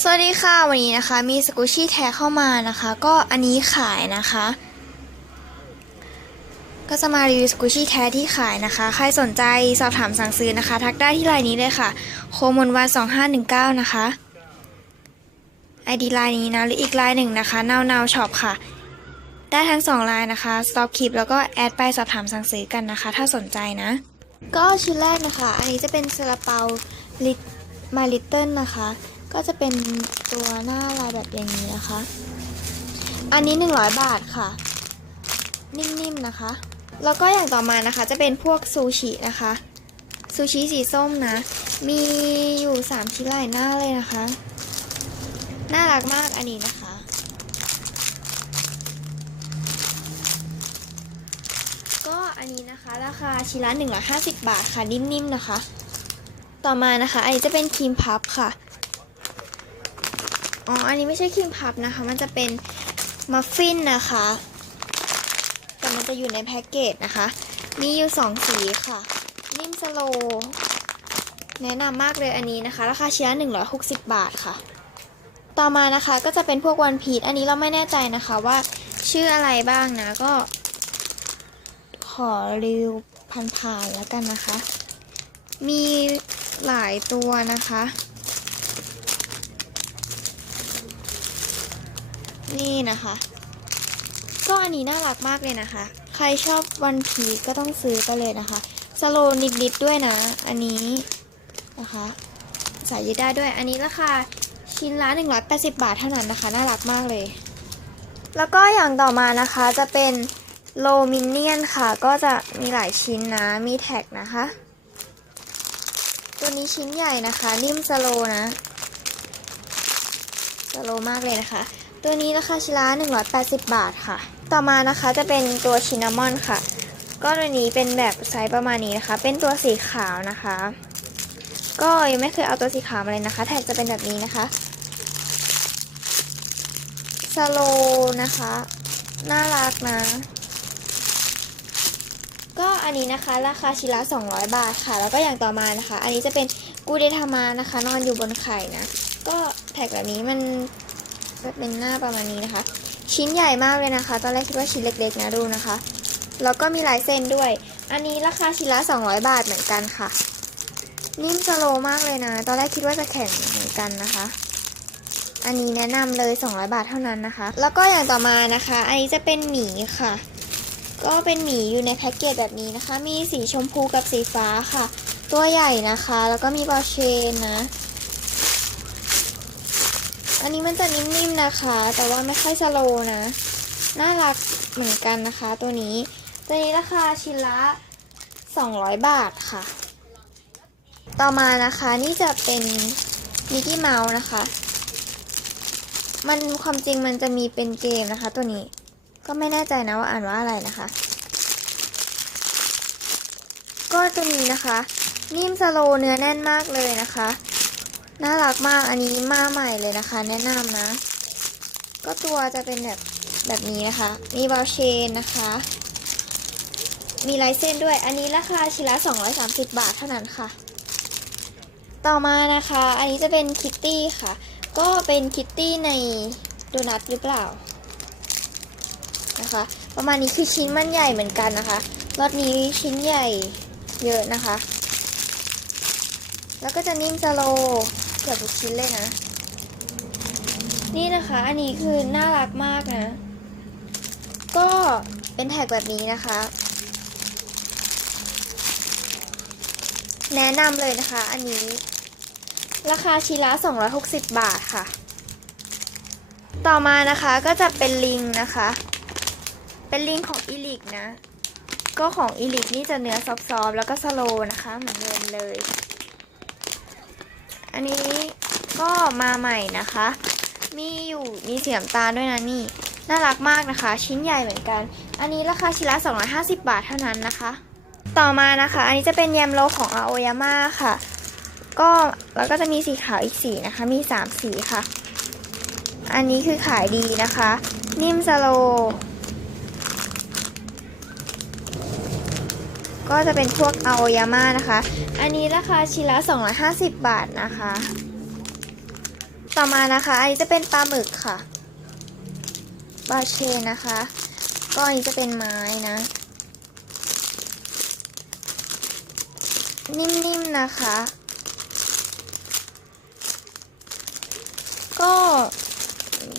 สวัสดีค่ะ วันนี้นะคะมีสกูชี่แท้เข้ามานะคะ ก็อันนี้ขายนะคะ ก็จะมารีวิวสกูชี่แท้ที่ขายนะคะ ใครสนใจสอบถามสั่งซื้อนะคะ ทักได้ที่ไลน์นี้เลยค่ะ โคมนวัน2519นะคะไอดีไลน์นี้นะหรืออีกไลน์หนึ่งนะคะนาวนาช็อปค่ะ ได้ทั้งสองไลน์นะคะสต็อกคลิปแล้วก็แอดไปสอบถามสั่งซื้อกันนะคะ ถ้าสนใจนะ ก็ชิ้นแรกนะคะ อันนี้จะเป็นซาลาเปาลิตมาลิตเติ้ลนะคะ ก็จะเป็นตัวหน้าลายแบบอย่างนี้นะคะ อันนี้ 100 บาทค่ะ นิ่มๆนะคะ แล้วก็อย่างต่อมานะคะจะเป็นพวกซูชินะคะซูชิสีส้มนะ มีอยู่3ชิ้นลายหน้าเลยนะคะ น่ารักมากอันนี้นะคะ ก็อันนี้นะคะราคาชิ้นละ150 บาทค่ะ นิ่มๆนะคะ ต่อมานะคะ อันนี้จะเป็นครีมพับค่ะ อ๋อ อันนี้ไม่ใช่ครีมพับนะคะ มันจะเป็นมัฟฟินนะคะ แต่มันจะอยู่ในแพ็กเกจนะคะ มีอยู่สองสีค่ะ นิ่มสโลว์แนะนำมากเลยอันนี้นะคะ ราคาชิ้นละ160 บาทค่ะ ต่อมานะคะก็จะเป็นพวกวันพี e อันนี้เราไม่แน่ใจนะคะว่าชื่ออะไรบ้างนะ ก็ ขอรีวิวผ่านๆแล้วกันนะคะ มีหลายตัวนะคะ นี่นะคะ ก็อันนี้น่ารักมากเลยนะคะ ใครชอบวันพีก็ต้องซื้อไปเลยนะคะ สโลนิดๆด้วยนะ อันนี้นะคะ สายยืดได้ด้วย อันนี้ราคาชิ้นละ180 บาทเท่านั้นนะคะ น่ารักมากเลย แล้วก็อย่างต่อมานะคะจะเป็นโลมินเนียนค่ะ ก็จะมีหลายชิ้นนะ มีแท็กนะคะ ตัวนี้ชิ้นใหญ่นะคะ นิ่มสโลนะสโลมากเลยนะคะ ตัวนี้ราคาชิ้นละ180 บาทค่ะ ต่อมานะคะจะเป็นตัวชินนามอนค่ะ ก็ตัวนี้เป็นแบบไซส์ประมาณนี้นะคะ เป็นตัวสีขาวนะคะ ก็ยังไม่เคยเอาตัวสีขาวมาเลยนะคะ แท็กจะเป็นแบบนี้นะคะสโลนะคะ น่ารักนะ ก็อันนี้นะคะ ราคาชิ้นละ200 บาทค่ะ แล้วก็อย่างต่อมานะคะ อันนี้จะเป็นกูเดทามานะคะ นอนอยู่บนไข่นะ ก็แท็กแบบนี้มัน จะเป็นหน้าประมาณนี้นะคะ ชิ้นใหญ่มากเลยนะคะ ตอนแรกคิดว่าชิ้นเล็กๆนะดูนะคะ แล้วก็มีลายเส้นด้วย อันนี้ราคาชิ้นละ 200 บาทเหมือนกันค่ะ นิ่มสโลมากเลยนะ ตอนแรกคิดว่าจะแข็งเหมือนกันนะคะ อันนี้แนะนำเลย 200 บาทเท่านั้นนะคะ แล้วก็อย่างต่อมานะคะ อันนี้จะเป็นหมีค่ะ ก็เป็นหมีอยู่ในแพ็กเกจแบบนี้นะคะ มีสีชมพูกับสีฟ้าค่ะ ตัวใหญ่นะคะ แล้วก็มีบอลเชนนะ อันนี้มันจะนิ่มๆนะคะ แต่ว่าไม่ค่อยสโลนะ น่ารักเหมือนกันนะคะ ตัวนี้ ตัวนี้ราคาชิ้นละ 200 บาทค่ะ ต่อมานะคะนี่จะเป็นมิกกี้เมาส์นะคะ มันความจริงมันจะมีเป็นเกมนะคะ ตัวนี้ก็ไม่แน่ใจนะว่าอ่านว่าอะไรนะคะ ก็จะมีนะคะ นิ่มสโลเนื้อแน่นมากเลยนะคะ น่ารักมากอันนี้มาใหม่เลยนะคะ แนะนำนะ ก็ตัวจะเป็นแบบแบบนี้นะคะ มีบอลเชนนะคะ มีลายเส้นด้วย อันนี้ราคาชิ้นละ230 บาทเท่านั้นค่ะ ต่อมานะคะ อันนี้จะเป็นคิตตี้ค่ะ ก็เป็นคิตตี้ในโดนัทหรือเปล่านะคะ ประมาณนี้คือชิ้นมันใหญ่เหมือนกันนะคะรอบนี้ชิ้นใหญ่เยอะนะคะ แล้วก็จะนิ่มสโล เกือบทุกชิ้นเลยนะ นี่นะคะ อันนี้คือน่ารักมากนะ ก็เป็นแท็กแบบนี้นะคะ แนะนำเลยนะคะ อันนี้ ราคาชิ้นละ 260 บาทค่ะ ต่อมานะคะก็จะเป็นลิงนะคะ เป็นลิงของอีลิกนะ ก็ของอีลิกนี่จะเนื้อซอฟๆแล้วก็สโลนะคะ เหมือนเดิมเลย อันนี้ก็มาใหม่นะคะ มีอยู่มีเสียมตาด้วยนะนี่ น่ารักมากนะคะ ชิ้นใหญ่เหมือนกัน อันนี้ราคาชิ้นละ250 บาทเท่านั้นนะคะ ต่อมานะคะ อันนี้จะเป็นแยมโลของอาโอยาม่าค่ะ ก็แล้วก็จะมีสีขาวอีกสีนะคะ มี 3 สีค่ะ อันนี้คือขายดีนะคะ นิ่มสโล ก็จะเป็นพวกอาโอยาม่านะคะ อันนี้ราคาชิ้นละ 250 บาทนะคะ ต่อมานะคะ อันนี้จะเป็นปลาหมึกค่ะปลาเชนนะคะ ก็อันนี้จะเป็นไม้นะ นิ่มๆนะคะ ก็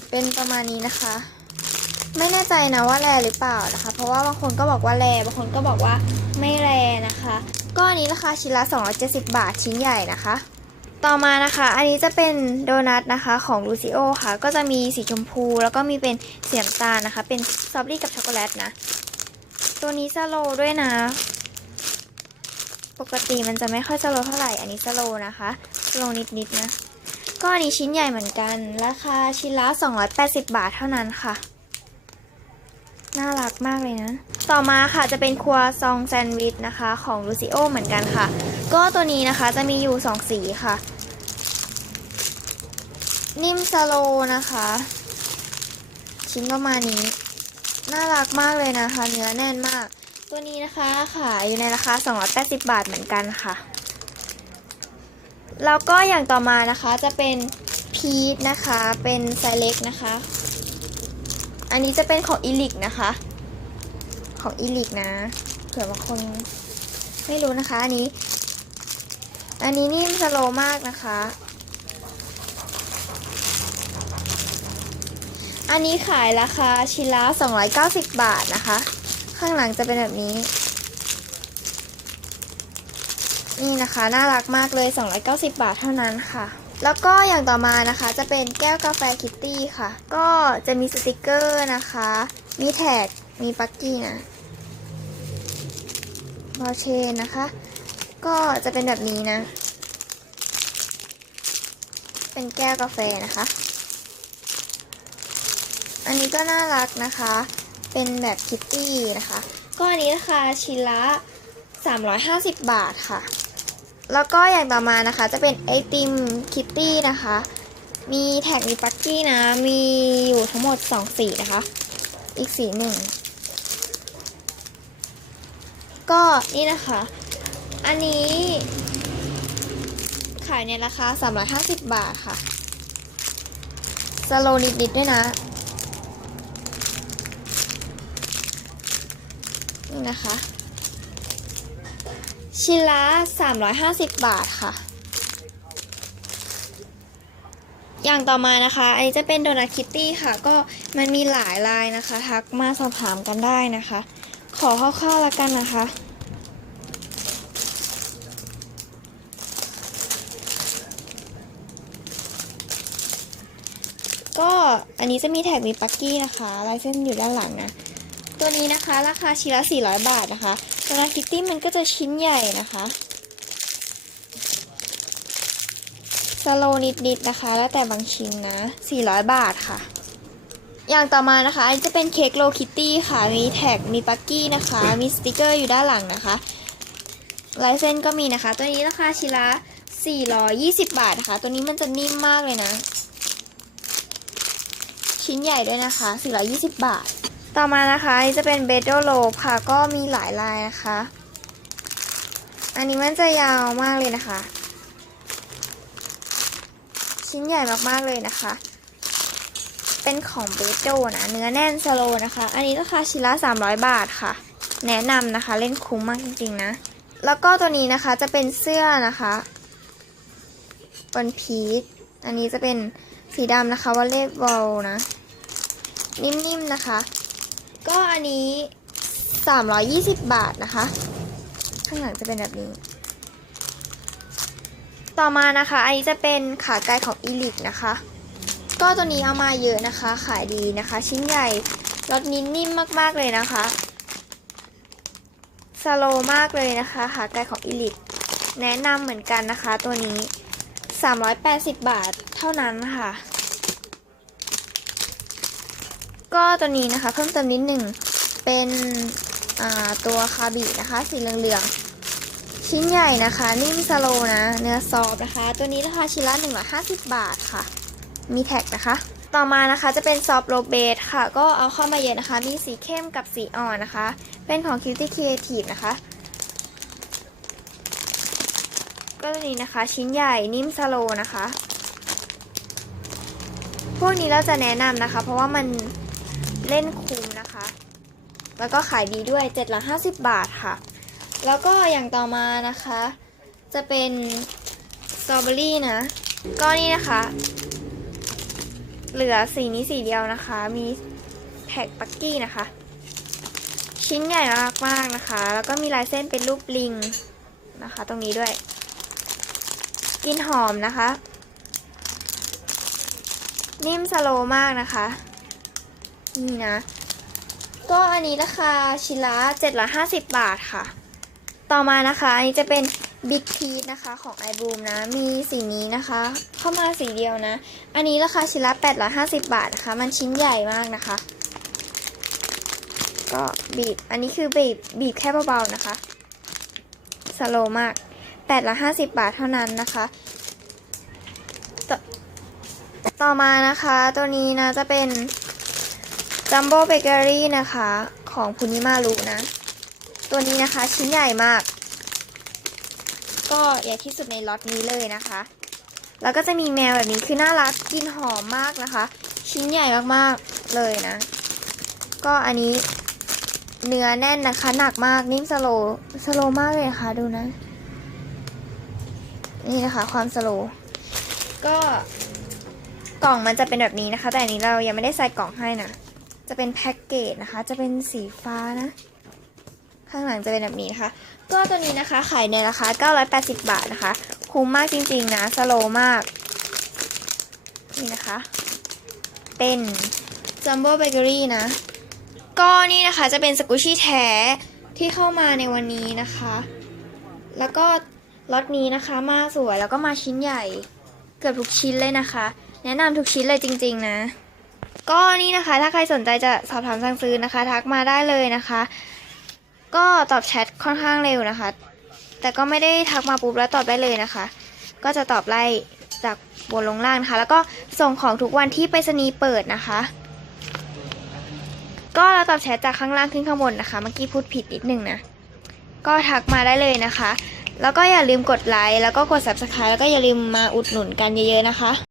เป็นประมาณนี้นะคะ ไม่แน่ใจนะว่าแรหรือเปล่านะคะ เพราะว่าบางคนก็บอกว่าแรบางคนก็บอกว่าไม่แรนะคะ ก็อันนี้ราคาชิ้นละ 270 บาทชิ้นใหญ่นะคะ ต่อมานะคะ อันนี้จะเป็นโดนัทนะคะของลูซิโอค่ะ ก็จะมีสีชมพู แล้วก็มีเป็นสีน้ำตาลนะคะ เป็นสตรอเบอรี่กับช็อกโกแลตนะ ตัวนี้สโลด้วยนะ ปกติมันจะไม่ค่อยสโลเท่าไหร่ อันนี้สโลนะคะสโลนิดๆนะก็อันนี้ชิ้นใหญ่เหมือนกัน ราคาชิ้นละ 280 บาทเท่านั้นค่ะ น่ารักมากเลยนะ ต่อมาค่ะจะเป็นครัวซองแซนด์วิชนะคะของลูซิโอเหมือนกันค่ะ ก็ตัวนี้นะคะจะมีอยู่ 2 สีค่ะ นิ่มสโลนะคะ ชิ้นประมาณนี้ น่ารักมากเลยนะคะ เนื้อแน่นมาก ตัวนี้นะคะขายอยู่ในราคา 280 บาทเหมือนกันค่ะ แล้วก็อย่างต่อมานะคะจะเป็นพีชนะคะ เป็นไซส์เล็กนะคะ อันนี้จะเป็นของอีลิกนะคะ ของอีลิกนะ เผื่อบางคนไม่รู้นะคะ อันนี้ อันนี้นิ่มสโลมากนะคะ อันนี้ขายราคาชิ้นละ290 บาทนะคะ ข้างหลังจะเป็นแบบนี้ นี่นะคะ น่ารักมากเลย 290 บาทเท่านั้นค่ะ แล้วก็อย่างต่อมานะคะจะเป็นแก้วกาแฟคิตตี้ค่ะ ก็จะมีสติกเกอร์นะคะ มีแท็ก มีปักกี้นะบอเชนนะคะ ก็จะเป็นแบบนี้นะ เป็นแก้วกาแฟนะคะ อันนี้ก็น่ารักนะคะ เป็นแบบคิตตี้นะคะ ก็อันนี้นะคะชิ้นละ350 บาทค่ะ แล้วก็อย่างต่อมานะคะจะเป็นไอติมคิตตี้นะคะ มีแท็กมีปักกี้นะ มีอยู่ทั้งหมด2สีนะคะ อีกสีหนึ่ง ก็นี่นะคะ อันนี้ ขายในราคา 350 บาทค่ะสโลนิดๆด้วยนะ นี่นะคะ ชิ้นละ 350 บาทค่ะ อย่างต่อมานะคะอันนี้จะเป็นโดนัทคิตตี้ค่ะ ก็มันมีหลายลายนะคะ ทักมาสอบถามกันได้นะคะ ขอคร่าวๆแล้วกันนะคะ ก็อันนี้จะมีแท็กมีปักกี้นะคะลายเส้นอยู่ด้านหลังนะ ตัวนี้นะคะ ราคาชิ้นละ 400 บาทนะคะ โดนัทคิตตี้มันก็จะชิ้นใหญ่นะคะสโลนิดๆนะคะ แล้วแต่บางชิ้นนะ 400 บาทค่ะ อย่างต่อมานะคะ อันนี้จะเป็นเค้กโลคิตตี้ค่ะ มีแท็ก มีปักกี้นะคะ มีสติกเกอร์อยู่ด้านหลังนะคะลายเส้นก็มีนะคะ ตัวนี้ราคาชิ้นละ 420 บาทนะคะ ตัวนี้มันจะนิ่มมากเลยนะ ชิ้นใหญ่ด้วยนะคะ 420 บาท ต่อมานะคะอันนี้จะเป็นเบดโดโลค่ะก็มีหลายลายนะคะ อันนี้มันจะยาวมากเลยนะคะ ชิ้นใหญ่มากๆเลยนะคะ เป็นของเบดโดนะเนื้อแน่นสโลนะคะ อันนี้ราคาชิ้นละ300 บาทค่ะ แนะนำนะคะเล่นคุ้มมากจริงๆนะ แล้วก็ตัวนี้นะคะจะเป็นเสื้อนะคะวันพีชอันนี้จะเป็นสีดำนะคะวอลเลย์บอลนะ นิ่มๆนะคะ ก็อันนี้ 320 บาทนะคะ ข้างหลังจะเป็นแบบนี้ ต่อมานะคะ อันนี้จะเป็นขาไก่ของอีลิกนะคะ ก็ตัวนี้เอามาเยอะนะคะ ขายดีนะคะ ชิ้นใหญ่รสนิ้นนิ่มมาก ๆ เลยนะคะสโลว์มากเลยนะคะ ขาไก่ของอีลิกแนะนำเหมือนกันนะคะ ตัวนี้ 380 บาทเท่านั้นค่ะ ก็ตัวนี้นะคะ เพิ่มเติมนิดหนึ่งเป็นตัวคาบินะคะ สีเหลืองๆ ชิ้นใหญ่นะคะ นิ่มสโลนะ เนื้อซอฟนะคะ ตัวนี้ราคาชิ้นละ 150 บาทค่ะ มีแท็กนะคะ ต่อมานะคะจะเป็นซอฟโรเบสค่ะ ก็เอาเข้ามาเยอะนะคะ มีสีเข้มกับสีอ่อนนะคะ เป็นของ Cutie Creative นะคะก็ตัวนี้นะคะ ชิ้นใหญ่นิ่มสโลนะคะ พวกนี้เราจะแนะนำนะคะ เพราะว่ามัน เล่นคุ้มนะคะ แล้วก็ขายดีด้วย7ละ50 บาทค่ะ แล้วก็อย่างต่อมานะคะ จะเป็นสตรอเบอรี่นะ ก็นี่นะคะ เหลือสีนี้สีเดียวนะคะ มีแท็กปักกี้นะคะ ชิ้นใหญ่มากๆนะคะ แล้วก็มีลายเส้นเป็นรูปลิงนะคะ ตรงนี้ด้วยกินหอมนะคะ นิ่มสโลมากนะคะ นี่นะ ก็อันนี้ราคาชิ้นละ750 บาทค่ะ ต่อมานะคะ อันนี้จะเป็น Big p e a นะคะของ i b o o m นะ มีสีนี้นะคะ เข้ามาสีเดียวนะ อันนี้ราคาชิ้นละ850 บาทนะคะ มันชิ้นใหญ่มากนะคะ ก็บีบ อันนี้คือบีบบีบแค่เบาๆนะคะ สโลมาก850 บาทเท่านั้นนะคะต่อต่อมานะคะ ตัวนี้นะจะเป็น จัมโบ้เบเกอรี่นะคะ ของพุนิมารุนะ ตัวนี้นะคะชิ้นใหญ่มาก ก็ใหญ่ที่สุดในล็อตนี้เลยนะคะ แล้วก็จะมีแมวแบบนี้คือน่ารักกลินหอมมากนะคะ ชิ้นใหญ่มากๆเลยนะ ก็อันนี้เนื้อแน่นนะคะ หนักมากนิ่มสโลว์สโลว์มากเลยนะคะดูนะ นี่นะคะ ความสโลว์ก็กล่องมันจะเป็นแบบนี้นะคะ แต่อันนี้เรายังไม่ได้ใส่กล่องให้นะ จะเป็นแพ็กเกจนะคะ จะเป็นสีฟ้านะ ข้างหลังจะเป็นแบบนี้นะคะ ก็ตัวนี้นะคะขายในราคา 980 บาทนะคะ คุ้มมากจริงๆนะ สโลมาก นี่นะคะ เป็นจัมโบ้เบเกอรี่นะ ก็นี่นะคะจะเป็นสกุชี่แท้ที่เข้ามาในวันนี้นะคะ แล้วก็ล็อตนี้นะคะมาสวยแล้วก็มาชิ้นใหญ่ เกือบทุกชิ้นเลยนะคะ แนะนำทุกชิ้นเลยจริง ๆ นะ ก็นี่นะคะ ถ้าใครสนใจจะสอบถามสั่งซื้อนะคะ ทักมาได้เลยนะคะ ก็ตอบแชทค่อนข้างเร็วนะคะ แต่ก็ไม่ได้ทักมาปุ๊บแล้วตอบได้เลยนะคะ ก็จะตอบไล่จากบนลงล่างนะคะ แล้วก็ส่งของทุกวันที่ไปรษณีย์เปิดนะคะ ก็เราตอบแชทจากข้างล่างขึ้นข้างบนนะคะ เมื่อกี้พูดผิดนิดนึงนะ ก็ทักมาได้เลยนะคะ แล้วก็อย่าลืมกดไลค์แล้วก็กด subscribe แล้วก็อย่าลืมมาอุดหนุนกันเยอะๆนะคะ